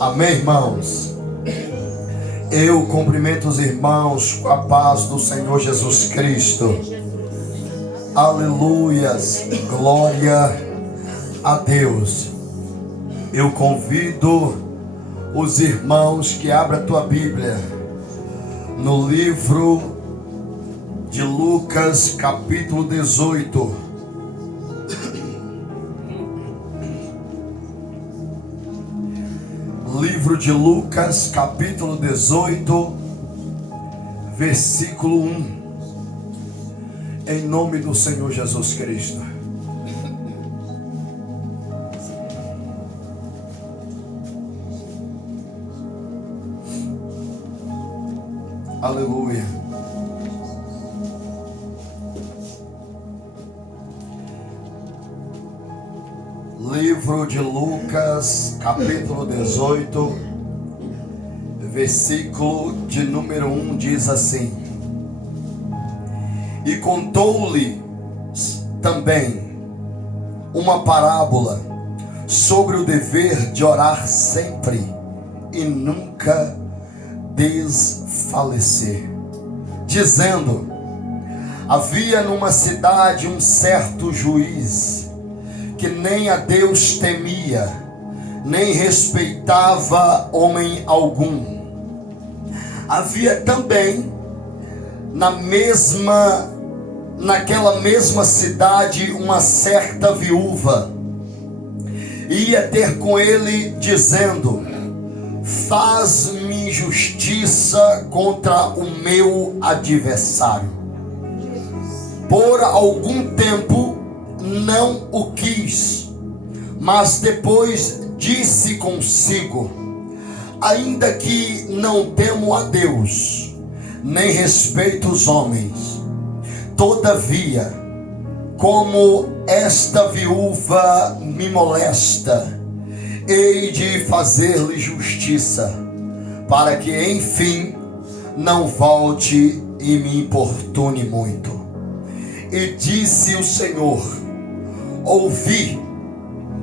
Amém, irmãos? Eu cumprimento os irmãos com a paz do Senhor Jesus Cristo. Aleluias, glória a Deus. Eu convido os irmãos que abram a tua Bíblia no livro de Lucas, capítulo 18. Livro de Lucas, capítulo 18, versículo 1. Em nome do Senhor Jesus Cristo. Aleluia. Livro de Lucas, capítulo 18, versículo de número 1 diz assim: E contou-lhe também uma parábola sobre o dever de orar sempre e nunca desfalecer, dizendo: Havia numa cidade um certo juiz que nem a Deus temia, nem respeitava homem algum. Havia também naquela mesma cidade uma certa viúva. Ia ter com ele dizendo: Faz-me justiça contra o meu adversário. Por algum tempo não o quis, mas depois disse consigo: Ainda que não temo a Deus, nem respeito os homens, todavia, como esta viúva me molesta, hei de fazer-lhe justiça, para que enfim não volte e me importune muito. E disse o Senhor: Ouvi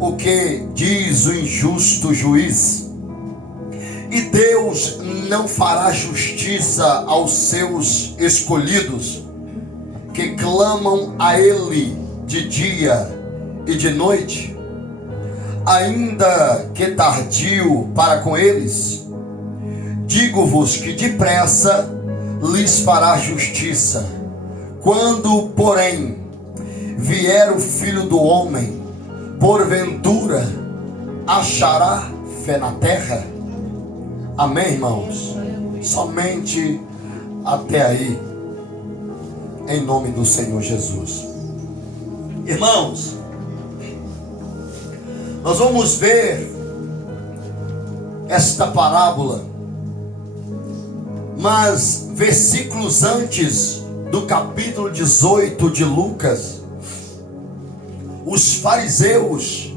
o que diz o injusto juiz, e Deus não fará justiça aos seus escolhidos, que clamam a Ele de dia e de noite, ainda que tardio para com eles? Digo-vos que depressa lhes fará justiça. Quando, porém, vier o Filho do Homem, porventura achará fé na terra? Amém, irmãos? Somente até aí, em nome do Senhor Jesus. Irmãos, nós vamos ver esta parábola, mas versículos antes do capítulo 18 de Lucas, os fariseus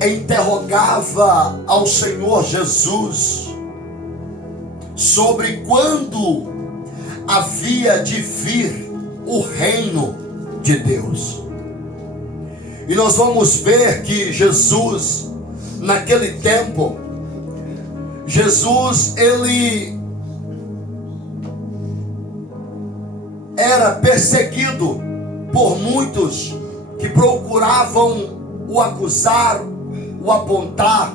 interrogavam ao Senhor Jesus sobre quando havia de vir o reino de Deus. E nós vamos ver que Jesus, naquele tempo, Jesus, ele era perseguido por muitos que procuravam o acusar, o apontar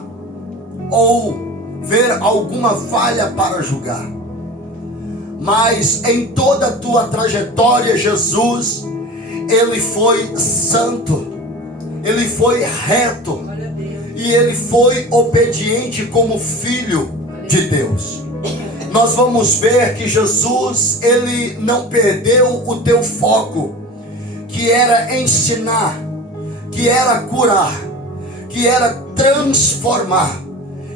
ou ver alguma falha para julgar. Mas em toda a tua trajetória, Jesus, ele foi santo, ele foi reto e ele foi obediente como filho de Deus. Nós vamos ver que Jesus, ele não perdeu o teu foco, que era ensinar, que era curar, que era transformar,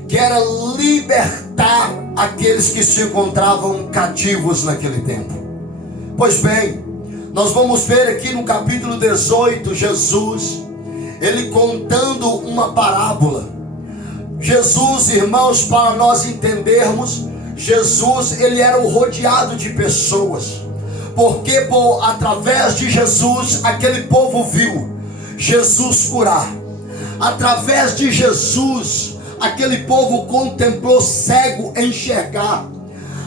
que era libertar aqueles que se encontravam cativos naquele tempo. Pois bem, nós vamos ver aqui no capítulo 18, Jesus, ele contando uma parábola. Jesus, irmãos, para nós entendermos, Jesus, ele era o rodeado de pessoas, porque através de Jesus, aquele povo viu Jesus curar. Através de Jesus, aquele povo contemplou cego enxergar.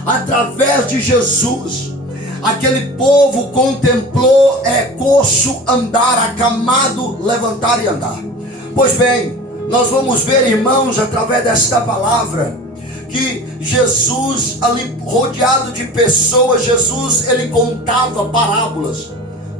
Através de Jesus, aquele povo contemplou coxo andar, acamado levantar e andar. Pois bem, nós vamos ver, irmãos, através desta palavra, que Jesus, ali rodeado de pessoas, Jesus, ele contava parábolas,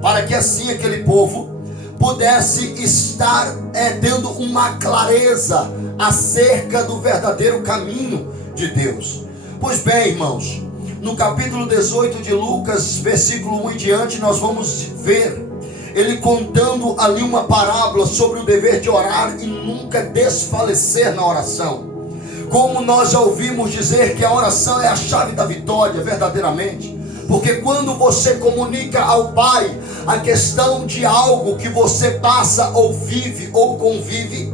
para que assim aquele povo pudesse estar tendo uma clareza acerca do verdadeiro caminho de Deus. Pois bem, irmãos, no capítulo 18 de Lucas, versículo 1 em diante, nós vamos ver ele contando ali uma parábola sobre o dever de orar e nunca desfalecer na oração. Como nós já ouvimos dizer que a oração é a chave da vitória, verdadeiramente. Porque quando você comunica ao Pai a questão de algo que você passa ou vive ou convive,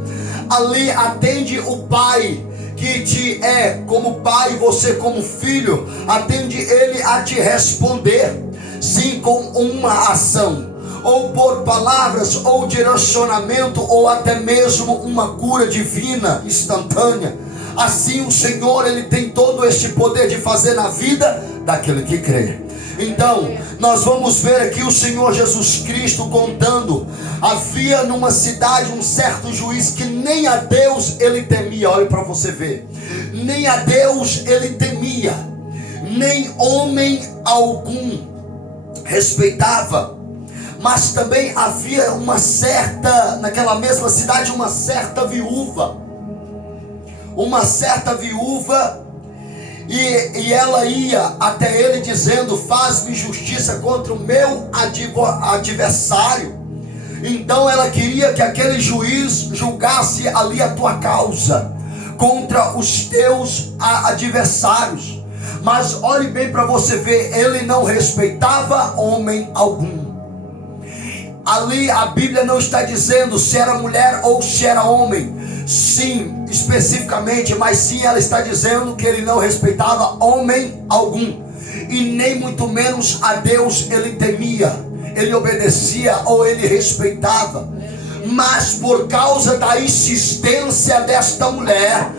ali atende o Pai que te como pai, você como filho, atende ele a te responder, sim, com uma ação, ou por palavras, ou direcionamento, ou até mesmo uma cura divina, instantânea. Assim o Senhor, ele tem todo este poder de fazer na vida daquele que crê. Então, nós vamos ver aqui o Senhor Jesus Cristo contando. Havia numa cidade um certo juiz que nem a Deus ele temia. Olha para você ver. Nem a Deus ele temia, nem homem algum respeitava. Mas também havia naquela mesma cidade, uma certa viúva. E ela ia até ele dizendo: faz-me justiça contra o meu adversário. Então ela queria que aquele juiz julgasse ali a tua causa contra os teus adversários. Mas olhe bem para você ver, ele não respeitava homem algum. Ali a Bíblia não está dizendo se era mulher ou se era homem, sim, especificamente, mas sim ela está dizendo que ele não respeitava homem algum, e nem muito menos a Deus ele temia, ele obedecia ou ele respeitava. Mas por causa da insistência desta mulher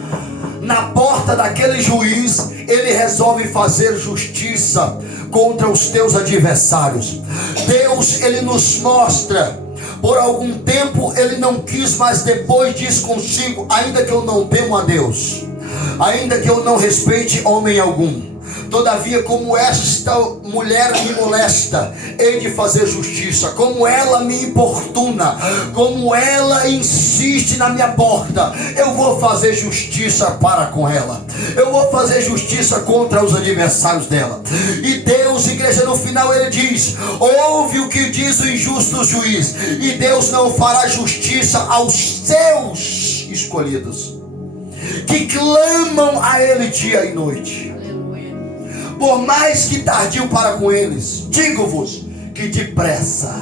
na porta daquele juiz, ele resolve fazer justiça contra os teus adversários. Deus, ele nos mostra, por algum tempo ele não quis, mas depois diz consigo: ainda que eu não temo a Deus, ainda que eu não respeite homem algum, todavia como esta mulher me molesta, hei de fazer justiça. Como ela me importuna, como ela insiste na minha porta, eu vou fazer justiça para com ela. Eu vou fazer justiça contra os adversários dela. E Deus, igreja, no final ele diz: ouve o que diz o injusto juiz. E Deus não fará justiça aos seus escolhidos, que clamam a ele dia e noite. Por mais que tardio para com eles, digo-vos que depressa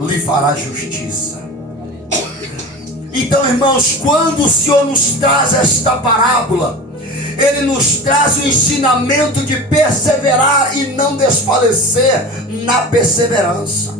lhe fará justiça. Então, irmãos, quando o Senhor nos traz esta parábola, ele nos traz o ensinamento de perseverar e não desfalecer na perseverança.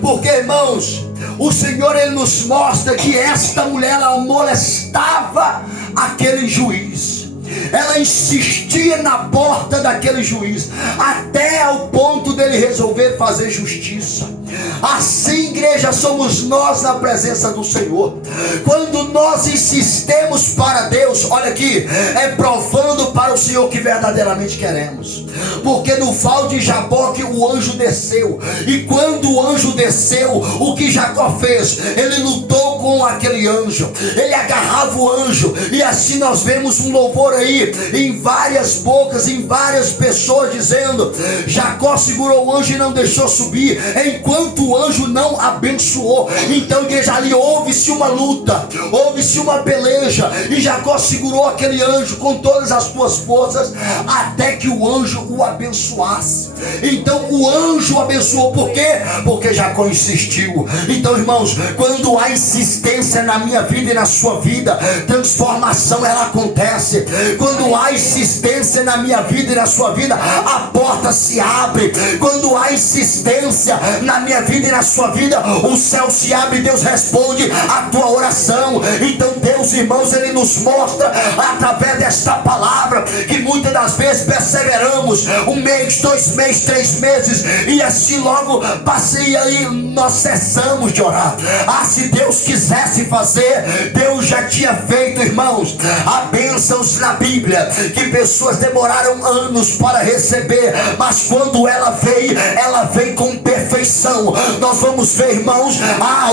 Porque, irmãos, o Senhor ele nos mostra que esta mulher ela molestava aquele juiz. Ela insistia na porta daquele juiz, até ao ponto dele resolver fazer justiça. Assim, igreja, somos nós na presença do Senhor. Quando nós insistimos para Deus, olha aqui, é provando para o Senhor que verdadeiramente queremos. Porque no val de Jaboque o anjo desceu, e quando o anjo desceu, o que Jacó fez? Ele lutou com aquele anjo, ele agarrava o anjo, e assim nós vemos um louvor aí, em várias bocas, em várias pessoas dizendo: Jacó segurou o anjo e não deixou subir, enquanto o anjo não abençoou. Então, igreja, ali houve-se uma luta, houve-se uma peleja, e Jacó segurou aquele anjo com todas as suas forças, até que o anjo o abençoasse. Então o anjo o abençoou. Por quê? Porque Jacó insistiu. Então, irmãos, quando há insistência na minha vida e na sua vida, transformação ela acontece. Quando há insistência na minha vida e na sua vida, a porta se abre. Quando há insistência na minha vida e na sua vida, o céu se abre e Deus responde a tua oração. Então Deus, irmãos, Ele nos mostra através desta palavra que muitas das vezes perseveramos 1 mês, 2 meses, 3 meses, e assim logo passei aí, nós cessamos de orar. Se Deus quisesse fazer, Deus já tinha feito, irmãos. Há bênçãos na Bíblia que pessoas demoraram anos para receber, mas quando ela veio com perfeição. Nós vamos ver, irmãos,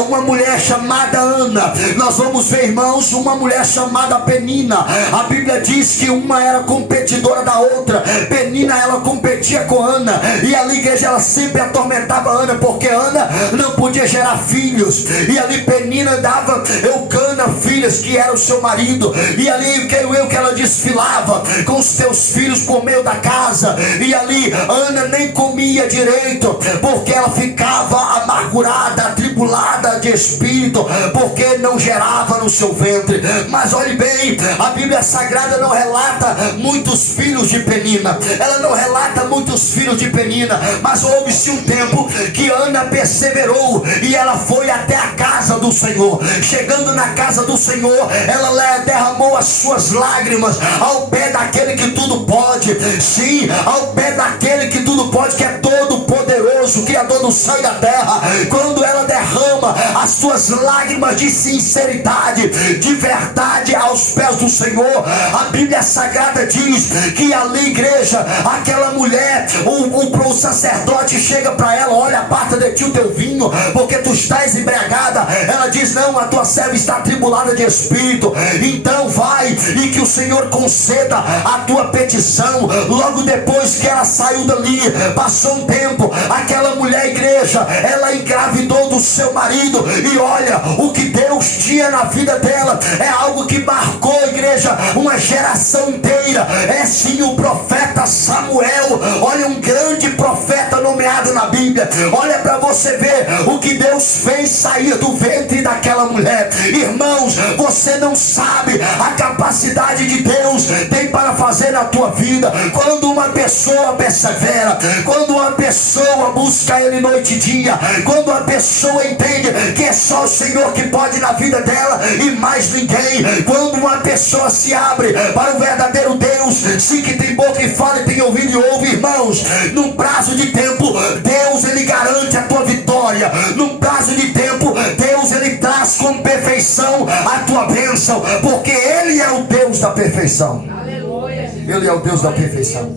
uma mulher chamada Ana. Nós vamos ver, irmãos, uma mulher chamada Penina. A Bíblia diz que uma era competidora da outra. Penina, ela competia com Ana, e ali a igreja, ela sempre atormentava Ana, porque Ana não podia gerar filhos, e ali Penina dava Eucana filhas, que era o seu marido, e ali creio eu que ela desfilava com os seus filhos por meio da casa, e ali Ana nem comia direito, porque ela ficava amargurada, atribulada de espírito, porque não gerava no seu ventre. Mas olhe bem, a Bíblia Sagrada não relata muitos filhos de Penina, ela não relata muitos filhos de Penina, mas houve-se um tempo que Ana perseverou, e ela foi até a casa do Senhor. Chegando na casa do Senhor, ela derramou as suas lágrimas ao pé daquele que tudo pode. Sim, ao pé daquele que tudo pode, que é todo poderoso, Criador do céu e da terra. Quando ela derrama as suas lágrimas de sinceridade, de verdade, aos pés do Senhor, a Bíblia Sagrada diz que ali, igreja, aquela mulher, o sacerdote chega para ela: olha, aparta de ti o teu vinho, porque tu estás embriagada. Ela diz: não, a tua serva está atribulada de espírito. Então vai, e que o Senhor conceda a tua petição. Logo depois que ela saiu dali, passou um tempo, aquela mulher, igreja, ela engravidou do seu marido, e olha, o que Deus tinha na vida dela é algo que marcou, igreja, uma geração inteira. É sim o profeta Samuel. Olha, um grande profeta nomeado na Bíblia. Olha para você ver o que Deus fez sair do ventre daquela mulher. Irmãos, você não sabe a capacidade de Deus tem para fazer na tua vida. Quando uma pessoa persevera, quando uma pessoa busca Ele noite e dia, quando a pessoa entende que é só o Senhor que pode na vida dela e mais ninguém, quando uma pessoa se abre para o verdadeiro Deus, sim, que tem boca e fala e tem ouvido e ouve, irmãos, num prazo de tempo, Deus, Ele garante a tua vitória. Num prazo de tempo, Deus, Ele traz com perfeição a tua bênção, porque Ele é o Deus da perfeição. Aleluia. Ele é o Deus da perfeição.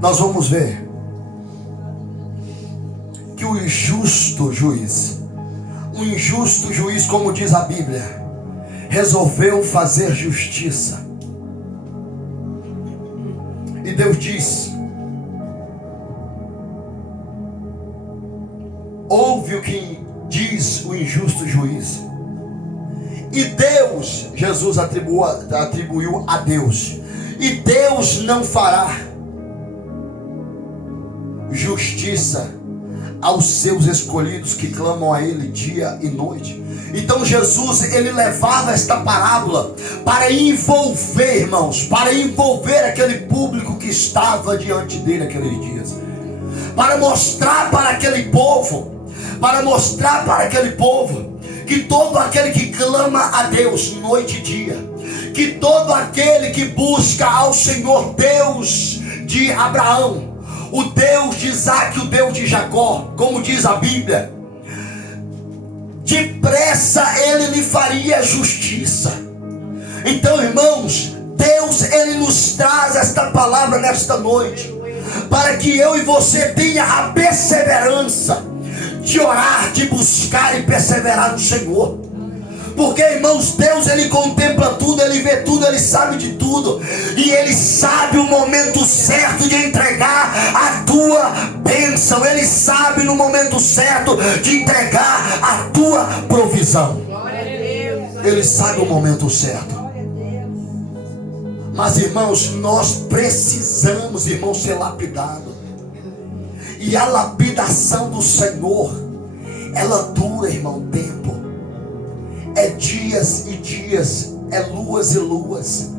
Nós vamos ver que o injusto juiz, como diz a Bíblia, resolveu fazer justiça. E Deus diz: ouve o que diz o injusto juiz. E Deus, Jesus atribuiu a Deus, e Deus não fará justiça aos seus escolhidos que clamam a Ele dia e noite. Então Jesus, Ele levava esta parábola para envolver, irmãos, para envolver aquele público que estava diante dele aqueles dias, para mostrar para aquele povo, que todo aquele que clama a Deus noite e dia, que todo aquele que busca ao Senhor, Deus de Abraão, o Deus de Isaac, o Deus de Jacó, como diz a Bíblia, depressa Ele lhe faria justiça. Então, irmãos, Deus, Ele nos traz esta palavra nesta noite, para que eu e você tenha a perseverança de orar, de buscar e perseverar no Senhor. Porque, irmãos, Deus, Ele contempla tudo, Ele vê tudo, Ele sabe de tudo, e Ele sabe o momento certo de entregar a tua bênção. Ele sabe no momento certo de entregar a tua provisão. Ele sabe o momento certo. Mas, irmãos, nós precisamos, irmãos, ser lapidados. E a lapidação do Senhor, ela dura, irmão, tempo. É dias e dias, é luas e luas.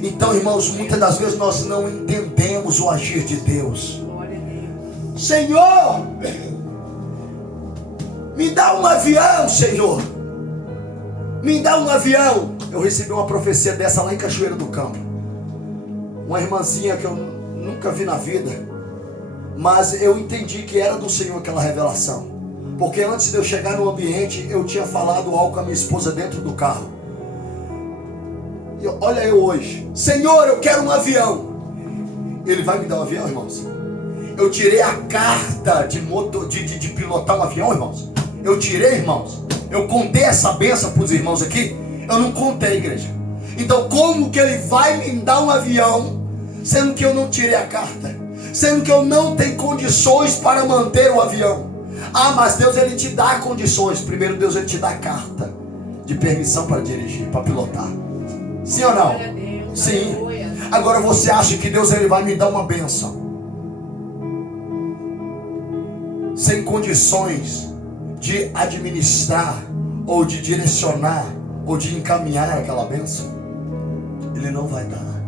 Então, irmãos, muitas das vezes nós não entendemos o agir de Deus. Senhor, Me dá um avião, Senhor. Me dá um avião. Eu recebi uma profecia dessa lá em Cachoeira do Campo. Uma irmãzinha que eu nunca vi na vida, mas eu entendi que era do Senhor aquela revelação. Porque antes de eu chegar no ambiente, eu tinha falado algo com a minha esposa dentro do carro. E olha eu hoje. Senhor, eu quero um avião. Ele vai me dar um avião, irmãos? Eu tirei a carta de pilotar um avião, irmãos. Eu tirei, irmãos. Eu contei essa bênção para os irmãos aqui. Eu não contei, igreja. Então como que ele vai me dar um avião, sendo que eu não tirei a carta? Sendo que eu não tenho condições para manter o avião? Ah, mas Deus, ele te dá condições. Primeiro Deus, ele te dá a carta de permissão para dirigir, para pilotar. Sim ou não? Sim. Agora você acha que Deus, ele vai me dar uma bênção sem condições de administrar, ou de direcionar, ou de encaminhar aquela bênção? Ele não vai dar.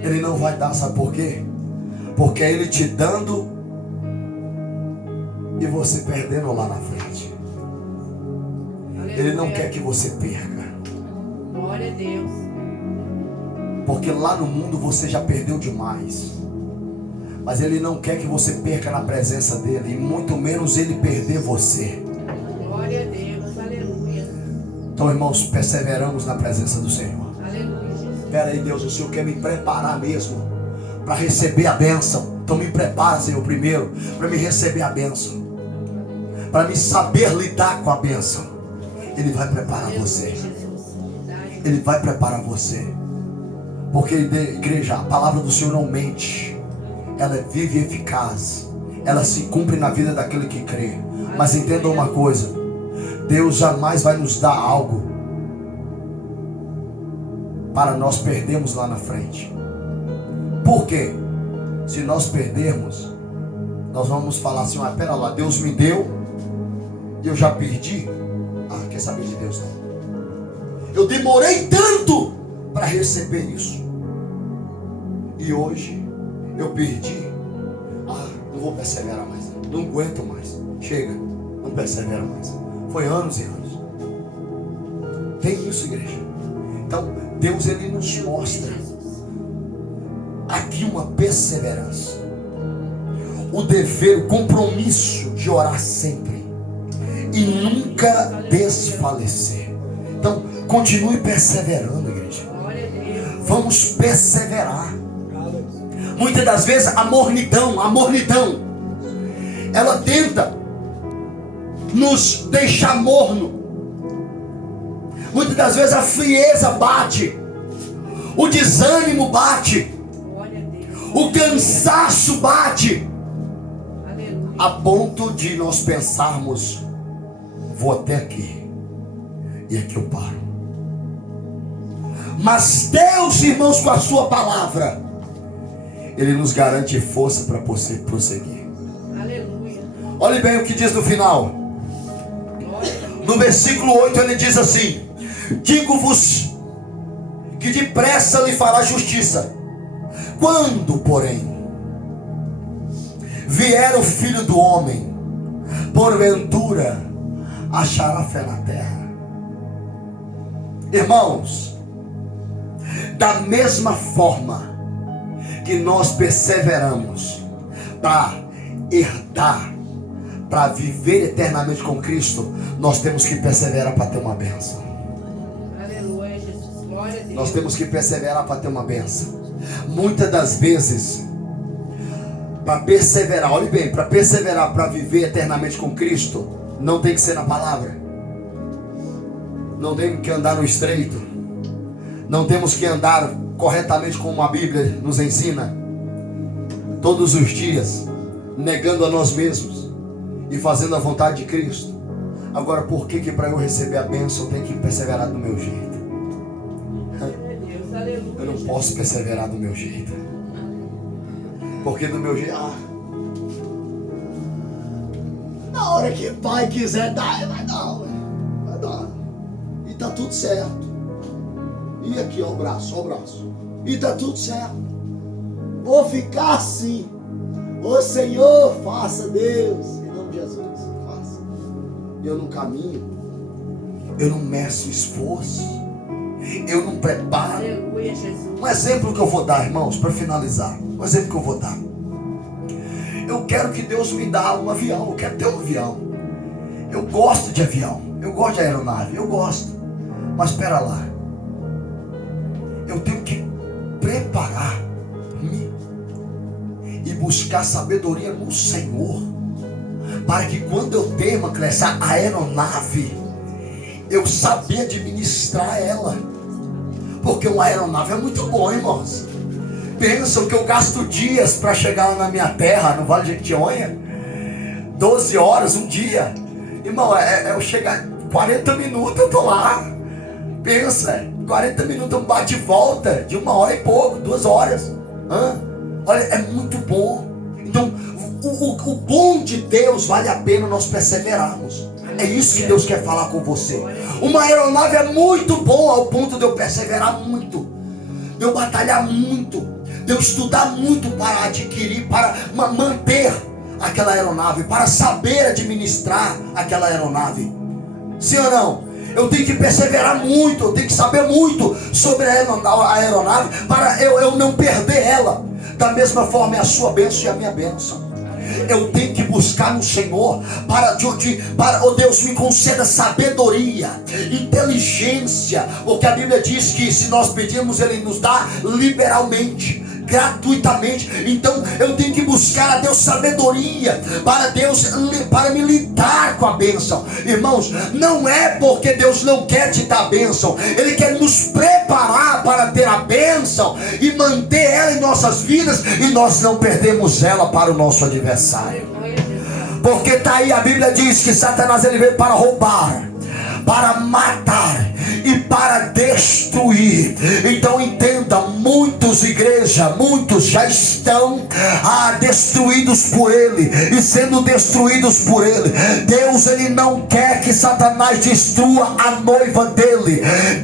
Ele não vai dar, sabe por quê? Porque é ele te dando e você perdendo lá na frente. Ele não quer que você perca. Glória a Deus. Porque lá no mundo você já perdeu demais. Mas ele não quer que você perca na presença dele, e muito menos ele perder você. Glória a Deus, aleluia. Então, irmãos, perseveramos na presença do Senhor. Aleluia, Jesus. Espera aí, Deus, o Senhor quer me preparar mesmo para receber a bênção. Então me prepara, Senhor, primeiro para me receber a bênção, para me saber lidar com a bênção. Ele vai preparar você. Ele vai preparar você. Porque, igreja, a palavra do Senhor não mente. Ela é viva e eficaz. Ela se cumpre na vida daquele que crê. Mas entenda uma coisa: Deus jamais vai nos dar algo para nós perdermos lá na frente. Por quê? Se nós perdermos, nós vamos falar assim: ah, pera lá, Deus me deu e eu já perdi. Ah, quer saber de Deus não. Eu demorei tanto para receber isso, e hoje eu perdi. Ah, não vou perseverar mais. Não aguento mais. Chega, não persevera mais. Foi anos e anos. Tem isso, igreja. Então, Deus, ele nos mostra aqui uma perseverança. O dever, o compromisso de orar sempre e nunca desfalecer. Então, continue perseverando, igreja. Vamos perseverar. Muitas das vezes a mornidão, ela tenta nos deixar morno. Muitas das vezes a frieza bate, o desânimo bate, o cansaço bate, a ponto de nós pensarmos: vou até aqui e aqui eu paro. Mas Deus, irmãos, com a sua palavra, ele nos garante força para prosseguir. Aleluia. Olhe bem o que diz no final. No versículo 8 ele diz assim: digo-vos que depressa lhe fará justiça. Quando, porém, vier o Filho do Homem, porventura achará fé na terra? Irmãos, da mesma forma que nós perseveramos para herdar, para viver eternamente com Cristo, nós temos que perseverar para ter uma bênção. Aleluia, Jesus. Glória a Deus. Nós temos que perseverar para ter uma bênção. Muitas das vezes, para perseverar, olhe bem, para perseverar, para viver eternamente com Cristo, não tem que ser na palavra. Não tem que andar no estreito. Não temos que andar corretamente como a Bíblia nos ensina, todos os dias, negando a nós mesmos e fazendo a vontade de Cristo. Agora, por que para eu receber a bênção eu tenho que perseverar do meu jeito? Eu não posso perseverar do meu jeito, porque do meu jeito, na hora que o Pai quiser dar, vai dar, e tá tudo certo. E aqui, ó o braço, e tá tudo certo. Vou ficar assim. Ô Senhor, faça, Deus, em nome de Jesus, faça. eu não caminho, eu não meço esforço, eu não preparo. Aleluia, Jesus. Um exemplo que eu vou dar, irmãos, para finalizar. Um exemplo que eu vou dar. Eu quero que Deus me dê um avião. Eu quero ter um avião. Eu gosto de avião. Eu gosto de aeronave. Eu gosto. Mas espera lá. Eu tenho que preparar-me e buscar sabedoria no Senhor, para que quando eu ter essa aeronave, eu saber administrar ela. Porque uma aeronave é muito bom, irmãos. Pensam que eu gasto dias para chegar na minha terra, no Vale de Jequitinhonha. 12 horas, um dia. Irmão, eu chegar 40 minutos, eu tô lá. Pensa, 40 minutos, um bate e volta de 1 hora e pouco, 2 horas. Olha, é muito bom. Então, o bom de Deus vale a pena nós perseverarmos. É isso que Deus quer falar com você. Uma aeronave é muito bom ao ponto de eu perseverar muito, de eu batalhar muito, de eu estudar muito para adquirir, para manter aquela aeronave, para saber administrar aquela aeronave. Sim ou não? Eu tenho que perseverar muito, eu tenho que saber muito sobre a aeronave para eu não perder ela. Da mesma forma é a sua bênção e a minha bênção. Eu tenho que buscar no Senhor para oh Deus, me conceda sabedoria, inteligência, porque a Bíblia diz que se nós pedirmos, Ele nos dá liberalmente, gratuitamente. Então eu tenho que buscar a Deus sabedoria para me lidar com a bênção. Irmãos, não é porque Deus não quer te dar a bênção, Ele quer nos preparar para ter a bênção e manter ela em nossas vidas, e nós não perdemos ela para o nosso adversário. Porque está aí, a Bíblia diz que Satanás ele veio para roubar, para matar e para destruir. Então entenda, muitos já estão destruídos por ele e sendo destruídos por ele. Deus ele não quer que Satanás destrua a noiva dele.